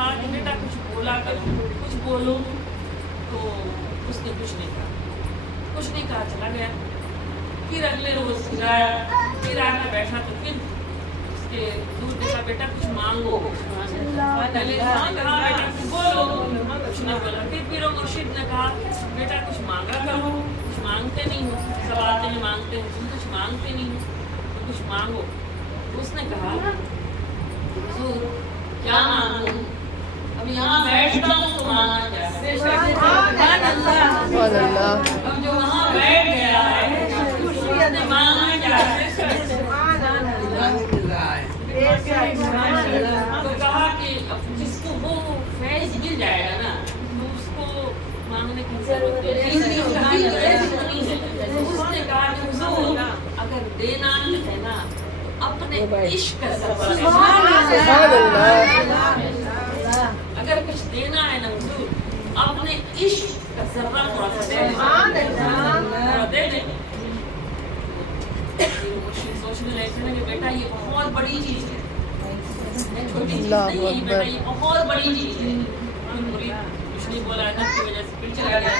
कहा कि बेटा कुछ बोला करो, कुछ बोलो, तो उसने कुछ नहीं कहा, चला गया। फिर अगले रोज फिर आया, फिर आकर बैठा तो फिर उसके दूध ने कहा बेटा कुछ मांगो। पहले कहा बेटा कुछ बोलो, कुछ नहीं बोला। फिर पीरो मुर्शिद ने कहा बेटा कुछ मांगा करो, कुछ मांगते नहीं हो, सब आते हैं मांगते हो, तुम कुछ मांगते नहीं हो, तो कुछ मांगो। उसने कहा हुजूर क्या मांगूं, अब यहाँ बैठता हूँ तो मांगना क्या है। अब जो वहाँ बैठ गया है उसने मांगना क्या है। तो कहा कि अब जिसको वो फैज मिल जाएगा ना तो उसको मांगने की जरूरत नहीं है। उसने कहा कि हुजूर अगर देना ही है ना अपने इश्क का सवाल, अगर कुछ देना है ना हुजूर अपने इश्क का जर्रा थोड़ा सा दे दे। सोचने लगे कि बेटा ये बहुत बड़ी चीज है, छोटी चीज नहीं है बेटा, ये बहुत बड़ी चीज है। कुछ नहीं बोला अदब की वजह से फिर चला गया।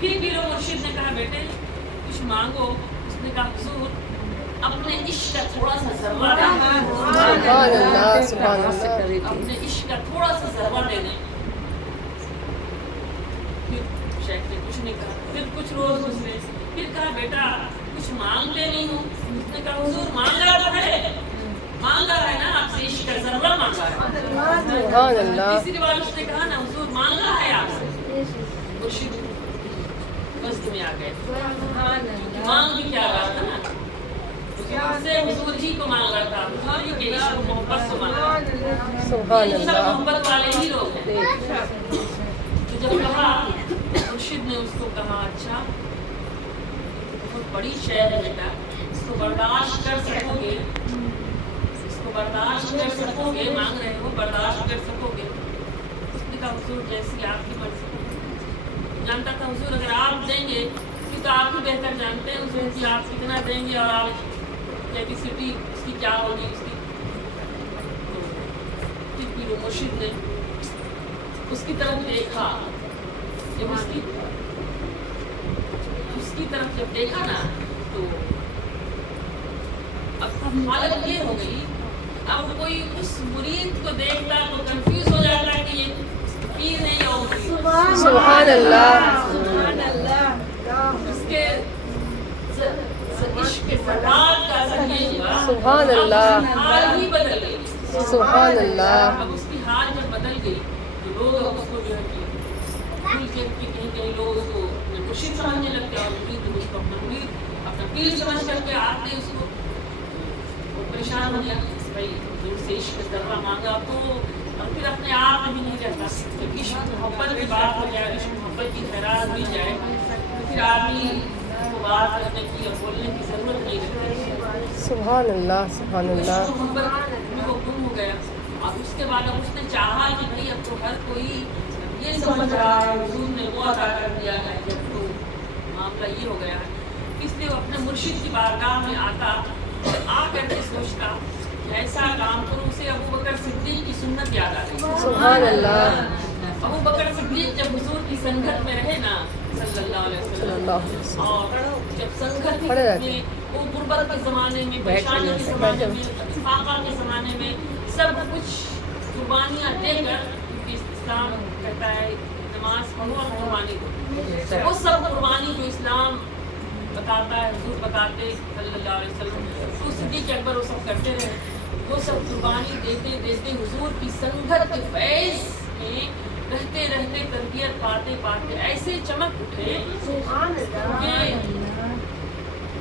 फिर मुर्शिद ने कहा बेटे कुछ मांगो। उसने कहा हुजूर अपने इश्क का थोड़ा सा जर्रा दे, अपने इश्क का थोड़ा सा जर्रा दे दें। फिर शेख ने कुछ नहीं कहा। फिर कुछ रोज गुजरे, फिर कहा बेटा कुछ मांगते नहीं हो। उसने कहा हुजूर मांगा तो है, मांगा है ना आपसे, इश्क का जर्रा मांगा है। तीसरी बार उसने कहा ना हुजूर मांगा है आपसे। मुर्शिद मस्त में आ गए, मांग भी क्या रहा था ना, उससे हुजूर जी को मांग रहा था, हुजूर जी के इश्क मोहब्बत से मांग रहा था। सब मोहब्बत वाले ही लोग हैं। तो जब कहा मुर्शिद ने उसको कहा अच्छा बहुत बड़ी शय है बेटा, इसको बर्दाश्त कर सकोगे, इसको बर्दाश्त कर सकोगे, मांग रहे हो बर्दाश्त कर सकोगे। उसने कहा हुजूर जैसी आपकी मर्जी। जानता था हुजूर अगर आप देंगे तो आप ही बेहतर जानते हैं हुजूर कि आप कितना देंगे और आप कैपेसिटी उसकी क्या होगी उसकी। तो फिर मुर्शिद ने उसकी तरफ देखा, जब उसकी तरफ जब देखा ना तो अब हालत ये हो गई, अब कोई उस मुरीद को देखता तो कंफ्यूज हो जाता कि ये पीर नहीं या मुरीद। सुभान अल्लाह, उसके इश्क के सदात का असर ये हुआ, सुभान अल्लाह, हाल ही बदल गई। सुभान अल्लाह। अब उसकी हाल जब बदल गई तो लोग उसको जो है भूल के कहीं लोग उसको मुर्शिद समझने लगते और मुरीद उसको अपना पीर समझ करके आते उसको परेशान हो गया। भाई दूर से इश्क जर्रा मांगा तो और फिर अपने आप में भी नहीं रहता। जब इश्क मोहब्बत की बात हो जाए, इश्क मोहब्बत की खैरात मिल जाए तो फिर आदमी को बात करने की और बोलने की जरूरत नहीं रहती। सुभान अल्लाह, सुभान अल्लाह। मोहब्बत में वो गुम हो गया। अब उसके बाद अब उसने चाहा कि भाई अब तो हर कोई ये समझ रहा है हुजूर ने वो अदा कर दिया है, जब तो मामला ये हो गया है। इसलिए वो अपने मुर्शिद की बारगाह में आता, आकर के सोचता ऐसा काम करूं, उसे अबू बकर सिद्दीक की सुन्नत याद आ गई। सुभान अल्लाह। अबू बकर सिद्दीक जब हुजूर की संगत में रहे ना सल्लल्लाहु अलैहि वसल्लम, और जब संगत में वो गुर्बत के ज़माने में, परेशानी के ज़माने में, फाका के ज़माने में सब कुछ कुर्बानियाँ देकर, क्योंकि इस्लाम कहता है नमाज पढ़ो और कुर्बानी दो, वो सब कुर्बानी जो इस्लाम बताता है हुजूर बताते सल्लल्लाहु अलैहि वसल्लम, तो सिद्दीक़ अकबर वो सब करते रहे। वो सब कुर्बानी देते देते हुजूर की संगत के फैज़ में रहते रहते तरबियत पाते पाते ऐसे चमक उठे कि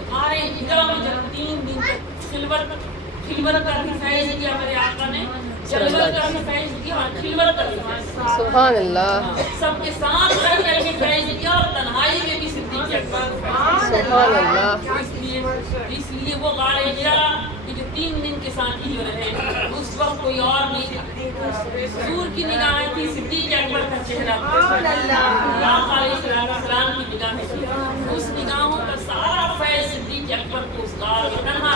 हमारे हिजरा में जब 3 दिन तक खिलवत का भी फैज़ दिया मेरे आका ने, जलवत का भी फैज़ दिया और खिलवत का भी फैज़ दिया। सुभान अल्लाह। सबके साथ रह करके फैज़ दिया और तन्हाई में भी सिद्दीक़ अकबर। सुभान अल्लाह। इसलिए वो गारे हिजरा कि जो 3 दिन के साथ ही रहे, उस वक्त कोई और नहीं था। हुजूर की निगाहें थी सिद्दीक़ अकबर का चेहरा, आका अलैहिस्सलाम की निगाहें थी, उस निगाहों का सारा फैज़ सिद्दीक़ अकबर को उस गार में तन्हा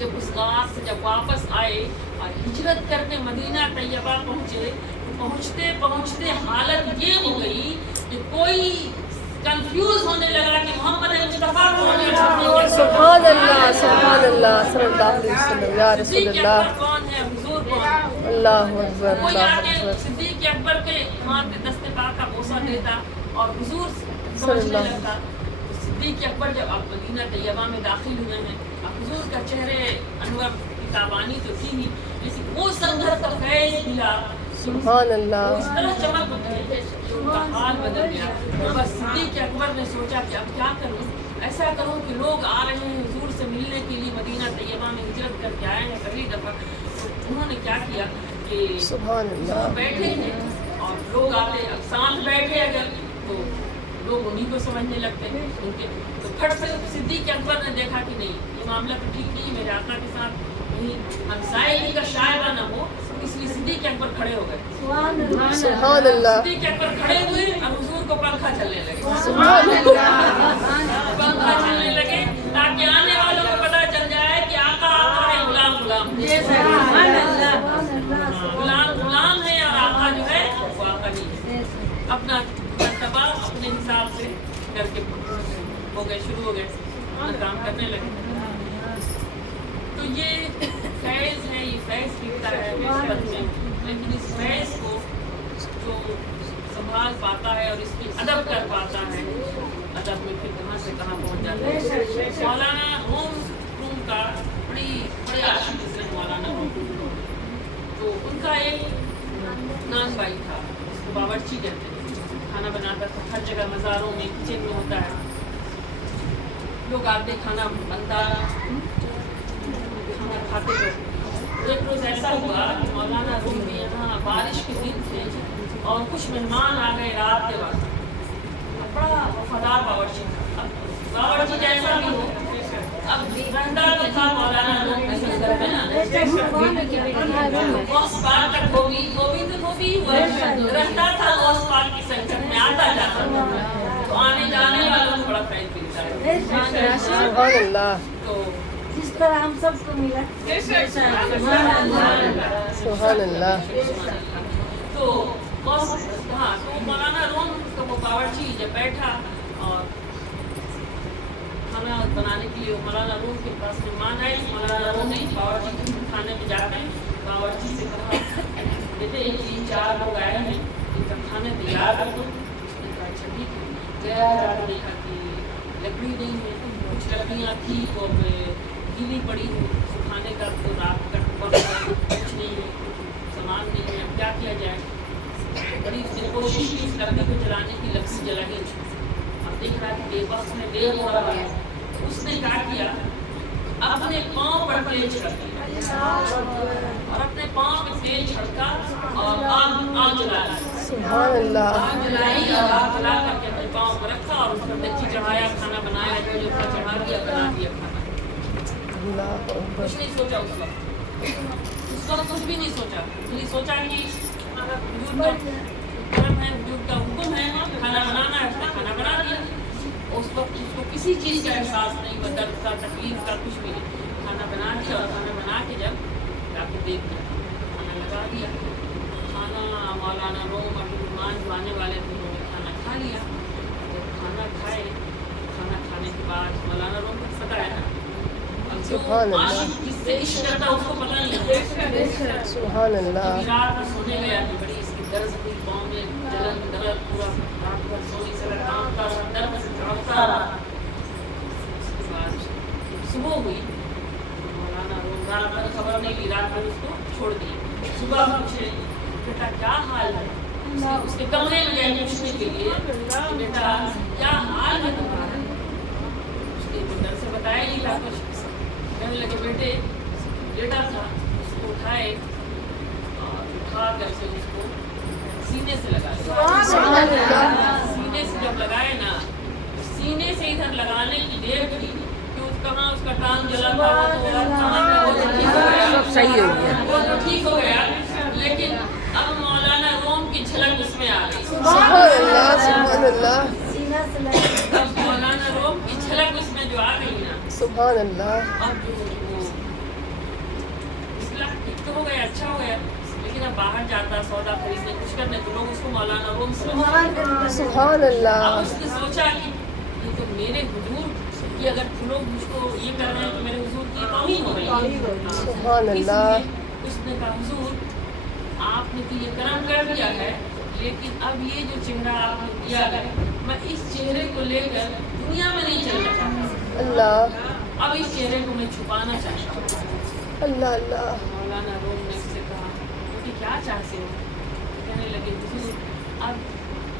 जब उस गार से जब वापस आए और ہجرت کر کے مدینہ طیبہ پہنچے، پہنچتے پہنچتے حالت یہ ہو گئی کہ کوئی کنفیوز ہونے لگا کہ محمد مصطفیٰ کون ہے. سبحان اللہ سبحان اللہ صلی اللہ علیہ وسلم یا رسول اللہ. کون ہے، حضور کون ہے. اللہ اکبر کوئی اللہ آ کے اکبر. صدیق اکبر کے ہاتھ میں دست پاک کا بوسہ دیتا اور حضور صلی سمجھنے اللہ. لگتا. صدیق اکبر جب آپ مدینہ طیبہ میں داخل ہوئے ہیں، اب حضور کا چہرے انور کی تابانی تو تھی ہی، لیکن وہ سنگھر کا فیض ملا، سبحان اللہ. وہ اس طرح چمک اٹھے کہ ان کا حال بدل گیا. تو بس صدیق اکبر نے سوچا کہ اب کیا کروں، ایسا کروں کہ لوگ آ رہے ہیں حضور سے ملنے کے لیے، مدینہ طیبہ میں ہجرت کر کے آئے ہیں پہلی دفعہ. انہوں نے کیا کیا کہ سبحان اللہ. بیٹھے ہیں اور لوگ آتے، اب ساتھ بیٹھے اگر تو لوگ انہیں کو سمجھنے لگتے ہیں ان کے. تو پھٹ سے صدیق اکبر نے دیکھا کہ نہیں، یہ معاملہ تو ٹھیک نہیں، میرے آقا کے ساتھ کہیں ہمسائے کا شائبہ نہ ہو، اس لیے صدیق اکبر کھڑے ہو گئے. سبحان اللہ. صدیق اکبر کھڑے ہوئے اور حضور کو پنکھا چلنے لگے، سبحان اللہ. پنکھا چلنے لگے تاکہ آنے والوں کو پتہ چل جائے کہ آقا آقا ہے، غلام غلام ہے. غلام غلام ہے اور آقا جو ہے وہ آقا نہیں ہے. اپنا مرتبہ اپنے حساب سے کر کے ہو گئے، شروع ہو گئے اپنا کام کرنے لگے. تو یہ فیض ہے، یہ فیض ملتا ہے نسبت میں، لیکن اس فیض کو جو سنبھال پاتا ہے اور اس کی ادب کر پاتا ہے، ادب میں پھر کہاں سے کہاں پہنچ جاتا ہے. مولانا روم کا بڑے عاشق تھے مولانا روم. تو ان کا ایک نان بھائی تھا، اس کو باورچی کہتے ہیں، کھانا بناتا تھا ہر جگہ، مزاروں میں کچن میں ہوتا ہے، لوگ آتے کھانا بنتا کھانا کھاتے لوگ. ایک روز ایسا ہوا کہ مولانا روم میں یہاں بارش کے دن تھے اور کچھ مہمان آ گئے رات کے وقت. بڑا وفادار باورچی تھا. اب باورچی جیسا بھی ہو، اب رہتا تو تھا مولانا روم کے سنگر میں نا، غوث پاک کا دھوبی ہوا رہتا تھا، غوث پاک کی سنگت میں آتا جاتا تھا. تو آنے جانے والوں کو بڑا فیض ملتا ہے. سبحان اللہ. تو جس طرح ہم سب کو ملا. سبحان اللہ. تو ہاں، تو مولانا روم کا وہ باورچی جب بیٹھا اور کھانا بنانے کے لیے مولانا روم کے پاس مہمان آئے، مولانا روم نے باورچی کے کھانے میں جا کے باورچی سے کہا بیٹے 3-4 لوگ آئے ہیں، ان کا کھانا تیار کر دو. اچھا ٹھیک ہے. گیا جا دیکھا کہ لکڑی نہیں ہے، کچھ لکڑیاں تھی تو گیلی پڑی ہے، سکھانے کا تو رات کا کچھ نہیں ہے، سامان نہیں ہے، اب کیا کیا جائے. بڑی اس نے کوشش کی اس لکڑی کو جلانے کی، لکڑی جلا گئی. اب دیکھ رہا کہ بے بس میں دیر ہو رہا ہے. اس نے کیا کیا، اپنے پاؤں پر تیل چھڑکا اور اپنے پاؤں میں تیل چھڑکا اور آگ جلایا. سبحان اللہ. آگ جلائی اور آگ جلا کر کے اپنے پاؤں پر رکھا اور اس پر دیگچی چڑھایا، کھانا بنایا، جو تھا چڑھا دیا، بنا دیا کھانا. اللہ اکبر. کچھ نہیں سوچا اس وقت کچھ بھی نہیں سوچا. نہیں سوچا کہ وجود کا کرم ہے، وجود کا حکم ہے، کھانا بنانا ہے، اس نے کھانا بنا دیا. اس وقت اس کو کسی چیز کا احساس نہیں، درد کا، تکلیف کا، کچھ بھی نہیں. کھانا بنا دیا اور کھانا بنا کے جب جا کے دیکھ لیا، کھانا لگا دیا. کھانا مولانا روم اور مہمان جو آنے والے تھے انہوں نے کھانا کھا لیا. جب کھانا کھائے، کھانا کھانے کے بعد مولانا روم کو پتہ ہے نا، سبحان اللہ. عاشق جس سے عشق کرتا اس کو پتہ نہیں ہے. سبحان اللہ. رات میں سونے گیا کہ بڑی اس کی درد ہوئی، پاؤں میں جلن درد، پورا رات بھر سونے سے کامتا رہا، درد سے تڑپتا رہا. اس کے بعد صبح ہوئی، مولانا روم رات بھر خبر نہیں لی، رات بھر اس کو چھوڑ دیا. صبح پوچھے بیٹا کیا حال ہے، اس کے کمرے میں گئے پوچھنے کے لیے کہ بیٹا کیا حال ہے تمہارا. اس نے در سے بتایا نہیں تھا کچھ. کہنے لگے بیٹے لیٹا تھا، اس کو اٹھائے اور اٹھا کر سے اس کو سینے سے لگا دیا. سینے سے جب لگائے نا، سینے سے ادھر لگانے کی دیر تھی کہ کہاں اس کا ٹانگ جلا تھا، وہ تو سب صحیح ہو گیا. وہ تو ٹھیک ہو گیا، لیکن اب مولانا روم کی جھلک اس میں آ گئی. سبحان اللہ. سبحان اللہ. سینہ سے لگا. اب مولانا روم کی جھلک اس میں جو آ گئی نا، سبحان اللہ. اب جو وہ اصلاح ٹھیک تو ہو گیا، اچھا ہو बाहर जाता सौदा खरीदने कुछ करने तो लोग उसको मौलाना वो سبحان اللہ. अब उसने सोचा कि ये तो मेरे हुजूर कि अगर लोग मुझको ये कर रहे हैं तो मेरे हुजूर की तौहीन हो रही है. سبحان اللہ. इसलिए उसने कहा हुजूर आपने तो ये कर्म कर दिया है लेकिन अब ये जो चेहरा आपने दिया है मैं इस चेहरे को लेकर दुनिया में नहीं चलना चाहता. اللہ अब इस चेहरे को मैं छुपाना चाहता हूँ. اللہ اللہ. मौलाना रूम ने उससे कहा कि क्या चाहते हो. कहने लगे हुजूर अब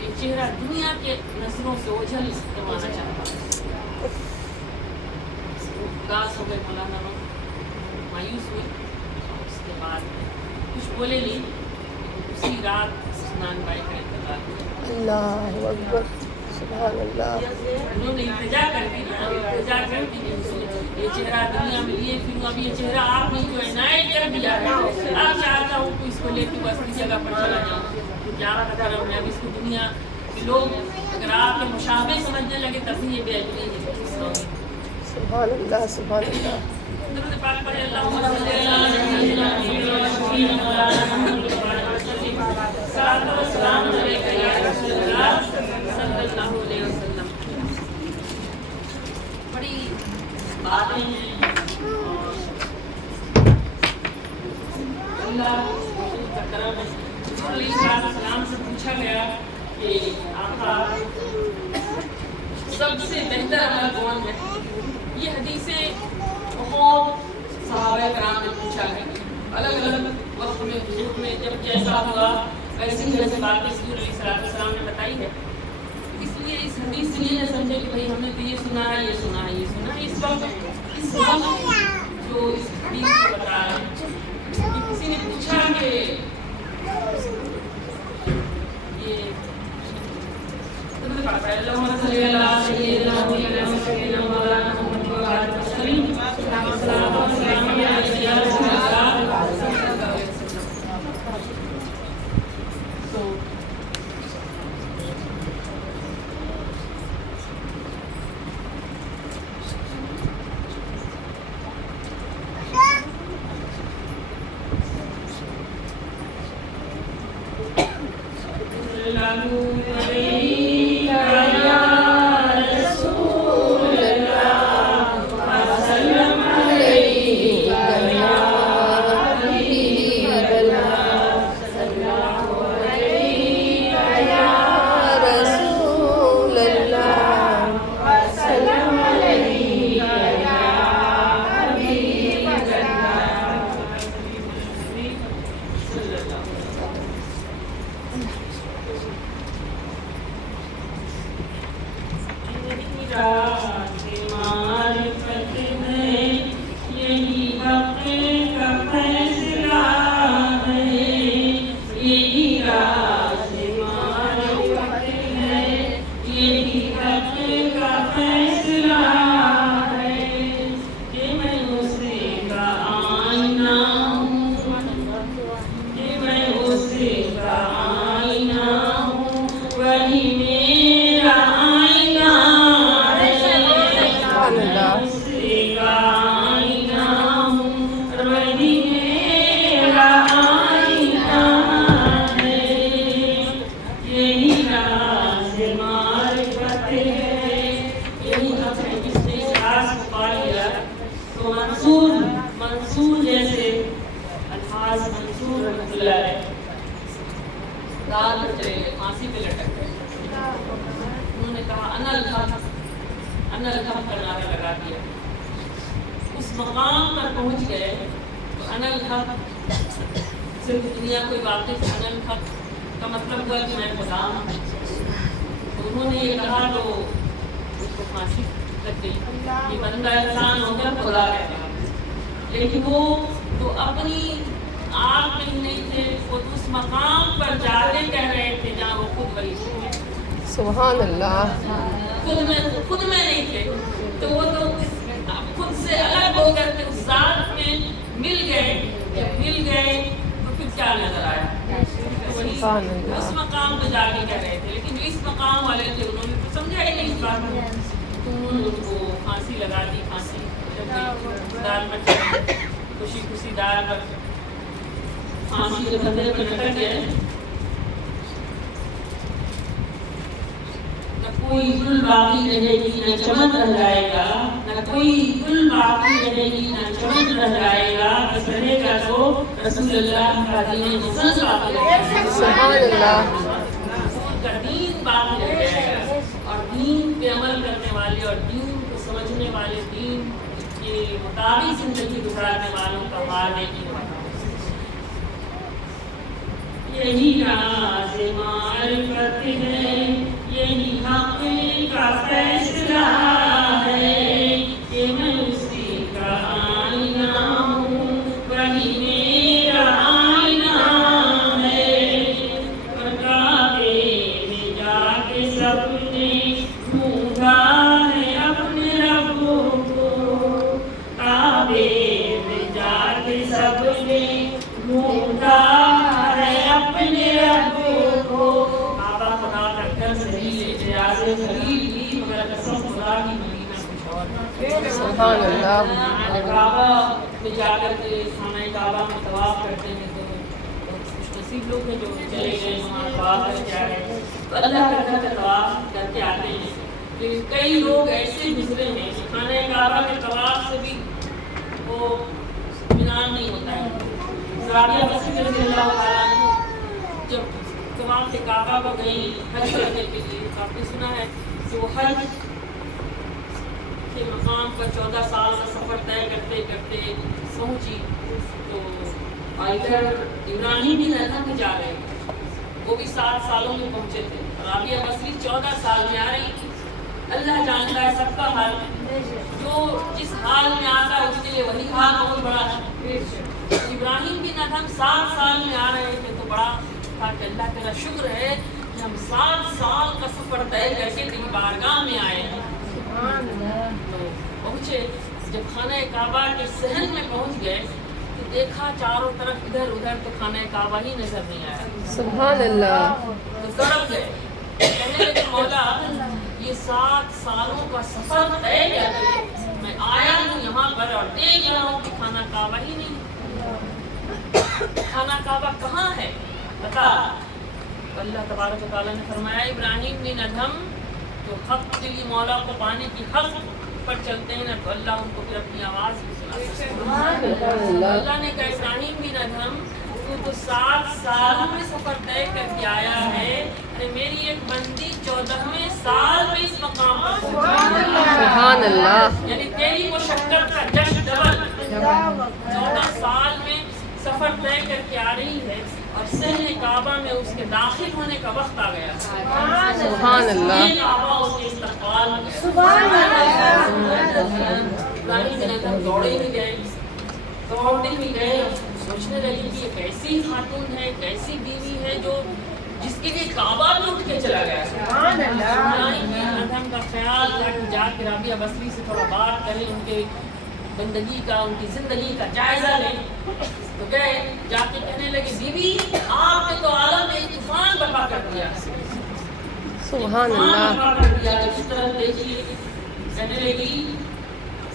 ये चेहरा दुनिया के नजरों से ओझल करवाना चाहता हूँ. उदास हो गए मौलाना रूम, मायूस हुए. उसके बाद कुछ बोले नहीं. उसी रात स्नान बाई का इंतजार किया. اللہ اکبر. سبحان اللہ. उन्होंने इंतजार कर दी ना, इंतजार कर दी ये चेहरा दुनिया में लिए फिर अब ये चेहरा आपने जो इनायत कर दिया है अब चाहता हूँ कि इसको लेकर बस की जगह पर चला जाऊँ. ग्यारह का कर्म है. अब इसको दुनिया के लोग अगर आपके मुशाबे समझने लगे तभी ये बेअदबी है. سبحان اللہ. سبحان اللہ. درود پاک پڑھے اللہم صلی اللہ علیہ وسلم. صلاۃ و سلام علیک یا رسول اللہ صلی اللہ علیہ وسلم. بڑی باتیں ہیں اور اللہ کا کرم ہے. علیہ السلام سے پوچھا گیا کہ آقا سب سے بہتر عمل کون ہے. یہ حدیثیں بہت صحابہ کرام نے پوچھا ہے الگ الگ وقت میں حضور میں جب جیسا ہوا ویسے ہی ویسے باتیں حضور علیہ السلام نے بتائی ہے. اس لیے اس حدیث سے یہ نہ سمجھے کہ بھائی ہم نے تو یہ سنا ہے یہ سنا ہے یہ سنا ہے. اس وقت جو اس حدیث کو بتا رہے ہیں کہ کسی نے پوچھا کہ یہ اللہم صلی اللہ سیدنا سیدنا مولانا محمد و آلہ وسلم. السلام علیکم یا رسول اللہ. منصور جیسے الفاظ منصور رحمۃ اللہ علیہ رات میں چلے گئے پھانسی پہ لٹک گئے. انہوں نے کہا انا الحق کا نعرہ لگا دیا. اس مقام پر پہنچ گئے تو انا الحق صرف دنیا کوئی واقف انا الحق کا مطلب ہوا کہ میں خدا ہوں. تو انہوں نے یہ کہا تو اس کو پھانسی لگ گئی. یہ بندہ انسان ہو کر خدا کہتے ہیں لیکن وہ تو اپنی آپ میں ہی نہیں تھے. وہ تو اس مقام پر جاتے کہہ رہے تھے جہاں وہ خود وہی تھے. سبحان اللہ. خود میں نہیں تھے تو وہ تو خود سے الگ ہو کر کے اس ذات میں مل گئے. جب مل گئے تو پھر کیا نظر آیا. اس مقام پہ جا کے کہہ رہے تھے لیکن جو اس مقام والے تھے انہوں نے تو سمجھا ہی نہیں اس بات میں. تو انہوں نے ان کو پھانسی لگا دی. پھانسی دال پر خوشی خوشی دال پر फांसी के बंधे पे लटक गए, न कोई गुल बाकी रहेगी न चमन रह जाएगा, न कोई गुल बाकी रहेगी न चमन रह जाएगा, बस रहेगा तो रसूलुल्लाह का दीन मसल्सल बाकी रहेगा, सुभान अल्लाह, का दीन बाकी रह जाएगा। और दीन पे अमल करने वाले और दीन को समझने वाले, दीन के मुताबिक जिंदगी गुजारने वालों का हाल नहीं होता। यही राज़ मारिफत है, यही हक़ का फैसला है कि मैं उसी का आईना हूँ, वही मेरा आईना है। काबे में जाके सबने ढूंढा है अपने रब को, काबे में जाके सबने ढूंढा है अपने रब को। काबा खुदा का घर सही ले आसे खरीद ली, मगर कसम खुदा की मदीना कुछ और। सुभान अल्लाह, काबा में जाकर के खाना काबा में तवाफ करते हैं तो कुछ नसीब लोग हैं जो चले गए वहाँ तवाफ करके आ गए, तो अल्लाह का घर का तवाफ करके आते हैं। लेकिन कई लोग ऐसे गुजरे हैं कि खाना काबा के तवाफ से भी वो इत्मीनान नहीं होता है। राबिया बसरी रज़ियल्लाहु ताला अन्हा जब तवाफ से काबा को गई हज करने के लिए, आपने सुना है कि वो हज के मकाम पर 14 साल का सफ़र तय करते करते पहुंची, तो इधर इब्राहिम बिन अदहम भी जा रहे थे, वो भी 7 सालों में पहुंचे थे। राबिया बसरी 14 साल में आ रही थी। अल्लाह जानता है सबका हाल, जो जिस हाल में आता है उसके लिए वही हाल बहुत बड़ा है। इब्राहिम बिन अदहम 7 साल में आ रहे थे, तो बड़ा था कि अल्लाह तेरा शुक्र है कि हम 7 साल का सफ़र तय करके तेरी बारगाह में आए हैं। तो पहुँचे, जब खाना काबा के सहन में पहुँच गए तो देखा चारों तरफ इधर उधर, तो खाना काबा ही नजर नहीं आया। सुभान अल्लाह, तो तड़प गए, कहने लगे मौला ये 7 सालों का सफर तय करके मैं आया हूँ यहाँ पर और देख रहा हूँ कि खाना काबा ही नहीं, खाना काबा कहाँ है बता। अल्लाह तबारक व तआला ने फरमाया इब्राहिम बिन अदहम तो हक दिली मौला को पाने की हक पर चलते हैं ना, तो अल्लाह उनको फिर अपनी आवाज़ भी सुनाता है। अल्लाह ने कहा इब्राहिम बिन अदहम तू तो 7 सालों में सफ़र तय करके आया है, अरे मेरी एक बंदी 14वें साल में इस मकाम पर सुभान अल्लाह, यानी तेरी मुशक्कत का जश्न डबल। 14 साल में सफ़र तय करके आ रही है और सहने काबा में उसके दाखिल होने का वक्त आ गया। सुभान अल्लाह, काबा उसके इस्तक़बाल में गया। सुभान अल्लाह, इब्राहिम बिन अदहम दौड़े ही गए, दौड़ते ही गए, सोचने लगे कि ये कैसी खातून है, कैसी बीवी है जो जिसके लिए काबा में उठ के चला गया। इब्राहिम बिन अदहम का ख्याल था कि जाके राबिया बसरी से थोड़ा बात करें, उनके बंदगी का, उनकी जिंदगी का जायजा लें। तो गए, जाके कहने लगे बीबी आपने तो आलम में तूफान बर्पा कर दिया, सुभान अल्लाह, बर्पा कर दिया। इस तरह देखिए, कहने लगी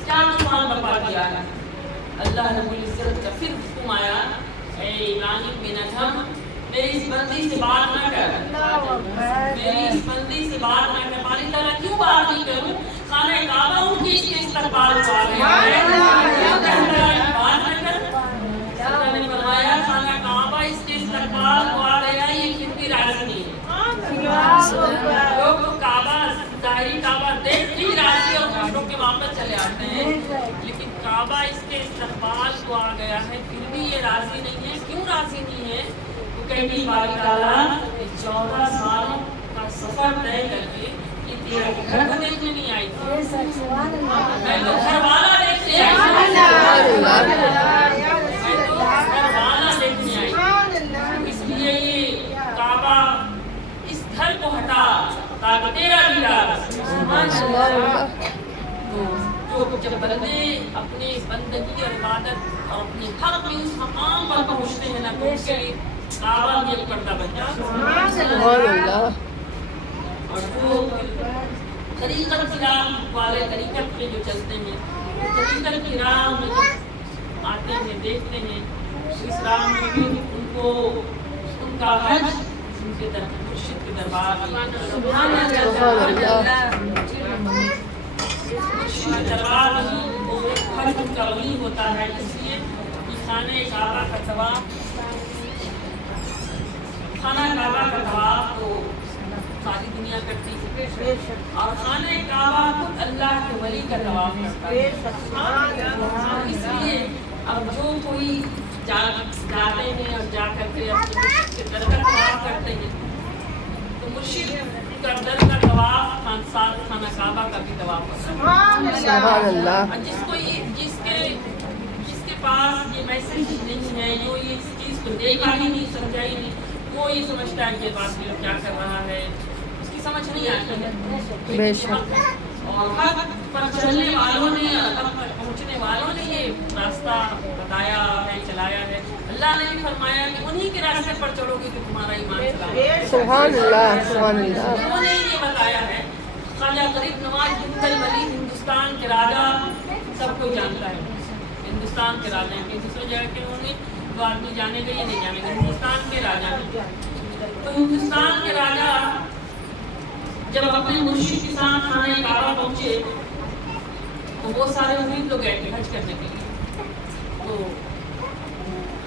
क्या तूफान बर्पा किया है। अल्लाह रब्बुल इज्जत का फिर हुक्म आया, ऐ इब्राहिम बिन अदहम मेरी इस बंदी से बात ना कर, मेरी इस बंदी से बात ना कर। मालिक ताला क्यों बात नहीं करूं, खाना काबा उनके इसके इस्तकबाल को आ गया है, बात ना कर। अल्लाह ने फरमाया खाना काबा इसके इस्तकबाल को आ गया, ये फिर भी राजी नहीं है। लोग तो काबा जाहिरी काबा देख के राजी और खुशों के वापस चले आते हैं, लेकिन काबा इसके इस्तकबाल को आ गया है फिर भी ये राजी नहीं है। क्यों राजी नहीं है? तो कहती बारी ताला 14 सालों का सफर तय करके ये तेरा घर को देखने नहीं आई थी, मैं तो घर वाला देखने आई थी, मैं तो घर वाला देखने आई थी। इसलिए ये काबा इस घर को हटा ताकि तेरा दीदार। तो जब बंदे अपने बंदगी और इबादत और अपने हक में उस मकाम पर पहुँचते हैं ना, तो उसके लिए काबा भी एक पर्दा बन जाता है। सुभान अल्लाह, और वो तरीक़त की राह वाले तरीक़त पे जो चलते हैं, तरीक़त की राह में जो आते हैं देखते हैं, इस राह में भी उनको उनका हज उनके मुर्शिद के दरबार में सुभान अल्लाह। मुर्शिद के दरबार में हज उनका वही होता है, इसलिए कि खाने काबा का तवाफ तो सारी दुनिया करती है और खाने काबा खुद अल्लाह के वली का तवाफ करता है। इसलिए अब जो कोई जाते हैं और जा करके अपने मुर्शिद के दर का तवाफ करते हैं तो मुर्शिद का दर का तवाफ साथ खाना काबा का भी तवाफ करता है। सुभान अल्लाह। और जिसके पास ये मैसेज नहीं है, जो ये इस चीज़ को देखा ही नहीं, समझा ही नहीं, वो ये समझता है कि बात में क्या कर रहा है, उसकी समझ नहीं आती है। बेशक। और हक पर चलने वालों ने, हक पर पहुँचने वालों ने ये रास्ता बताया है, चलाया है। अल्लाह ने भी फरमाया कि उन्हीं के रास्ते पर चलोगे कि तुम्हारा ईमान चला। सुभान अल्लाह। सुभान अल्लाह। उन्होंने ये बताया है। ख्वाजा गरीब नवाज हिंदल वली हिंदुस्तान के राजा, सबको जानता है हिंदुस्तान के राजा के, दूसरी जगह के होंगे तो आदमी जानेगा या नहीं जानेगा, हिंदुस्तान के राजा हैं। तो हिंदुस्तान के राजा जब अपने मुर्शिद के साथ खाने काबा पहुंचे तो वो सारे मुरीद लोग गए थे हज करने के लिए। तो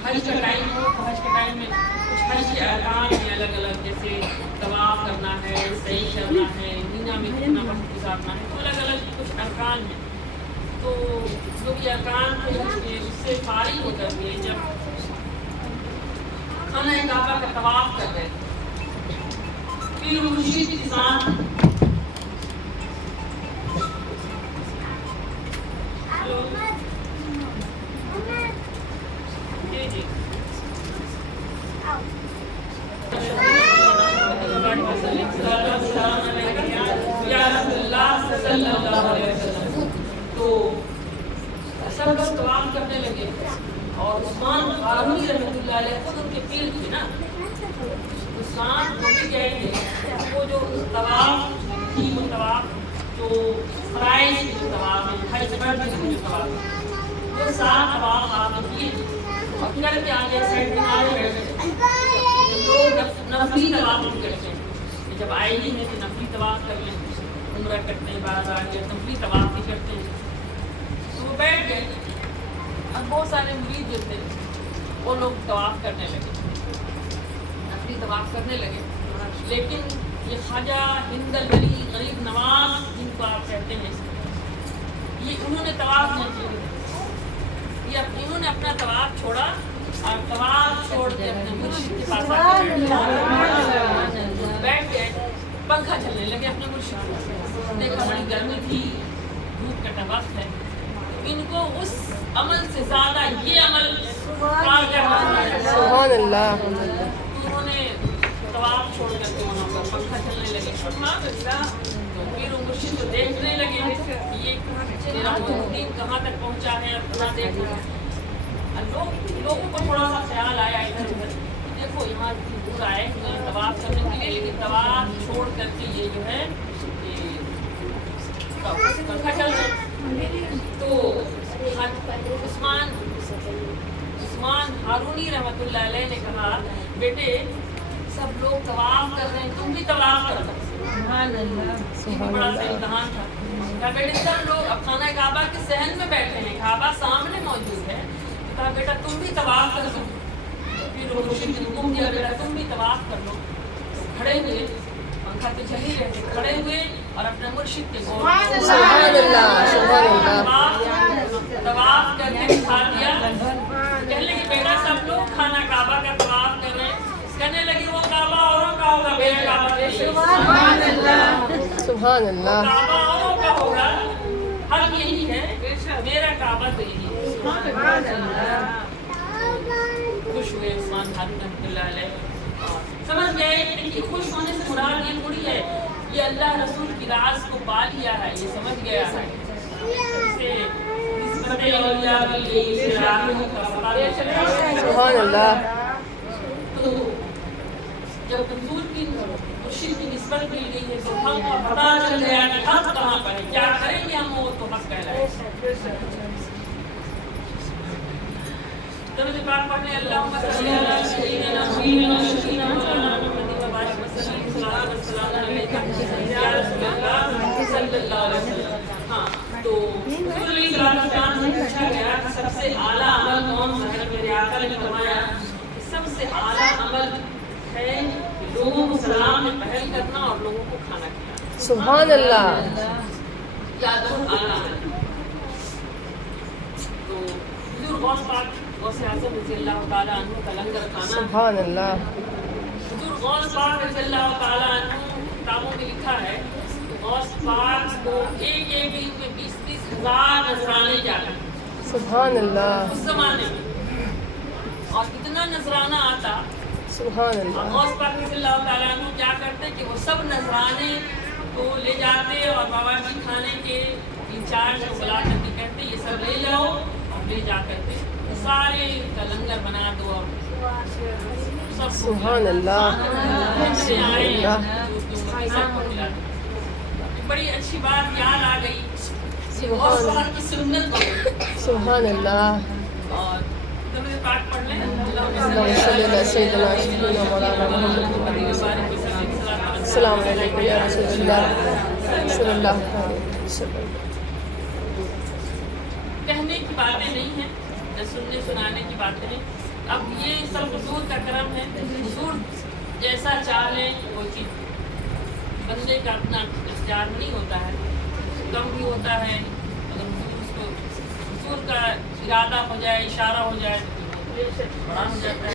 हज का टाइम हो तो हज के टाइम में कुछ हज के अरकान हैं अलग अलग, जैसे तवाफ करना है, सही करना है, मीना में कितना वक्त गुजारना है, तो अलग अलग कुछ अरकान हैं। तो जो ये अरकान थे उससे फारिग होकर के जब खाना काबा का तवाफ कर रहे थे, फिर मुर्शिद के साथ तो सब लोग तवाफ करने लगे और उस्मान फारूकी रहमतुल्लाह अलैह खुद उनके पीर थे ना, तो साथ वो भी गए थे। वो जो तवाफ थी, वो तवाफ जो फराइज की जो तवाफ है, हज पर जो तवाफ, वो 7 तवाफ आपने किए और करके आगे साइड में आए बैठे। लोग नफली तवाफ करते हैं, जब आए ही हैं तो नफली तवाफ कर लें, उम्रा करते हैं, बाहर आके नफली तवाफ भी करते हैं। तो वो बैठ गए। अब बहुत सारे मुरीद जो थे वो लोग तवाफ करने लगे, नफली तवाफ करने लगे। लेकिन ये ख्वाजा हिंदल वली गरीब नवाज जिनको आप कहते हैं, ये उन्होंने तवाफ नहीं किया, ये इन्होंने अपना तवाफ छोड़ा और तवाफ छोड़ के अपने मुर्शिद के पास बैठ गए। पंखा चलने लगे अपने मुर्शिद के पास। देखा बड़ी गर्मी थी, धूप का वक्त है, इनको उस अमल से ज्यादा ये अमल सुभान अल्लाह। उन्होंने तवाफ छोड़ करके वहाँ पर पंखा चलने लगे। तो फिर वो मुर्शिद को देखने लगे ये मेरा दिन कहाँ तक पहुँचा है, अपना देखो। लोगों को थोड़ा सा ख्याल आया इधर उधर, देखो यहाँ दूर आए तवाफ करने के लिए, लेकिन तवाफ छोड़ करके ये जो है ये पंखा चल रहा है। तो उस्मान हारूनी रहमतुल्लाह अलैह ने कहा, बेटे सब लोग तवाफ कर रहे हैं, तुम भी तवाफ करो। बड़ा सा इम्तिहान था। कहा बेटे सब लोग अब खाना काबा के सहन में बैठे हैं, काबा सामने मौजूद है, तो कहा बेटा तुम भी तवाफ कर लो। फिर मुर्शिद ने हुक्म दिया बेटा तुम भी तवाफ कर लो। तो खड़े हुए, पंखा तो चल ही रहे थे, खड़े हुए और अपने मुर्शिद के तवाफ करके दिखा दिया। कहने लगे बेटा सब लोग खाना काबा का तवाफ कर रहे हैं। कहने लगे वो काबा औरों का होगा, मेरा काबा नहीं। सुभान अल्लाह। काबा औरों का होगा, हक यही है, मेरा काबा तो यही है। खुश हुए उस्मान हारून रहमतुल्लाह अलैह, समझ गए कि खुश होने से मुराद ये थोड़ी है ये अल्लाह रसूल की राज को पा लिया है, ये समझ गया है। इसे सुभान अल्लाह। तो जब रसूल की मुर्शिद की निस्बत मिल गई है तो हम को पता चल गया कि हक कहाँ पर है, क्या करेंगे हम वो तो हक कहलाए। तो पाक पढ़ने अल्लाहुम्मा सल्ली अला सय्यिदिना नबीना व शफीना मौलाना मुहम्मद व बारिक वसल्लम सल्लल्लाहु अलैहि वसल्लम या रसूलल्लाह सल्लल्लाहु अलैहि वसल्लम। हाँ, तो रसूल सल्लल्लाहु से पूछा गया कि सबसे आला अमल कौन सा है? मेरे आका ने फरमाया कि सबसे आला अमल है लोगों को सलाम में पहल करना और लोगों को खाना खिलाना। सुभान अल्लाह। या तो आला है। तो हुजूर गौस पाक गौसे आज़म रज़ियल्लाहु ताला अन्हु का लंगर खाना। सुभान अल्लाह। हुजूर गौस पाक रज़ियल्लाहु ताला अन्हु किताबों में लिखा है कि गौस पाक को एक दिन में 20-20 हज़ार नजराने जाते। सुभान अल्लाह। उस जमाने में और इतना नजराना आता। सुभान अल्लाह। गौस पाक रज़ियल्लाहु ताला अन्हु क्या करते कि वो सब नजराने को ले जाते और बाबा जी खाने के इंचार्ज को बुला करके कहते ये सब ले जाओ और ले जा करके सारे का लंगर बना दो और सब सुभान अल्लाह। से आए सबको खिला दो। बड़ी अच्छी बात याद आ गई गौस पाक की सुन्नत हो गई। सुभान अल्लाह। और दरूद पाक पढ़ लें। अल्लाहुम्मा सल्ली अला सय्यिदिना शफीना मौलाना मुहम्मद अस्सलाम वालेकुम या रसूलल्लाह सल्लल्लाहु अलैहि वसल्लम। कहने की बातें नहीं हैं, न सुनने सुनाने की बातें हैं। अब ये सब हुजूर का करम है। हुजूर जैसा चाहे वो चीज़ बंदे का अपना इख्तियार नहीं होता है, कम भी होता है। अगर हुजूर का इरादा हो जाए, इशारा हो जाए तो बड़ा हो जाता है।